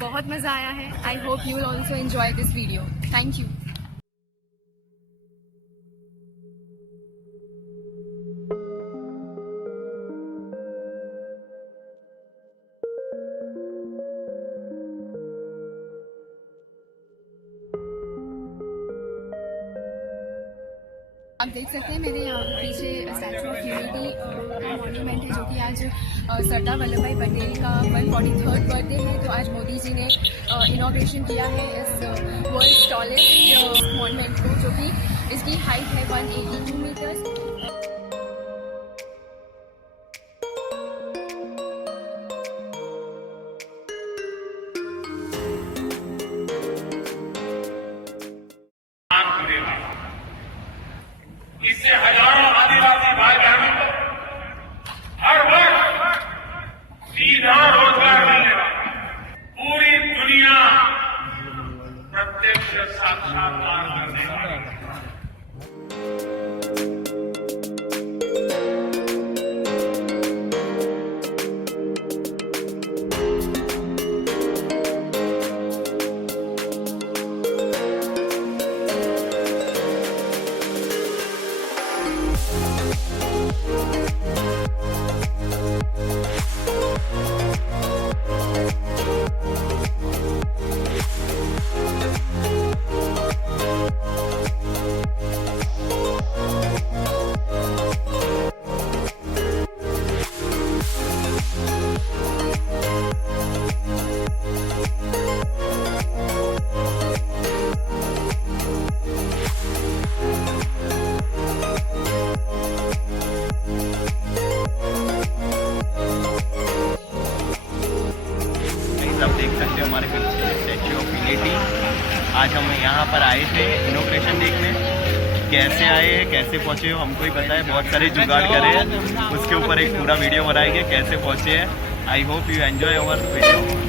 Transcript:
बहुत मज़ा आया है. I hope you will also enjoy this video. Thank you. आप देख सकते हैं मेरे यहाँ पीछे स्टैचू ऑफ यूनिटी मॉन्यूमेंट है, जो कि आज सरदार वल्लभ भाई पटेल का 143rd बर्थडे है. तो आज मोदी जी ने इनॉग्रेशन किया है इस वर्ल्ड टॉलेस्ट मॉन्यूमेंट को, जो कि इसकी हाइट है 182 मीटर्स. इससे हजारों आदिवासी भाई बहनों को हर वर्ष सीधा रोजगार मिलेगा. पूरी दुनिया प्रत्यक्ष साक्षात्कार करने वाली है. आप देख सकते हो हमारे पीछे स्टैचू ऑफ यूनिटी. आज हम यहाँ पर आए थे इनॉग्रेशन देखने. कैसे आए कैसे पहुँचे हो हमको ही पता है. बहुत सारे जुगाड़ करे हैं, उसके ऊपर एक पूरा वीडियो बनाएंगे कैसे पहुँचे हैं. I hope you enjoy our वीडियो.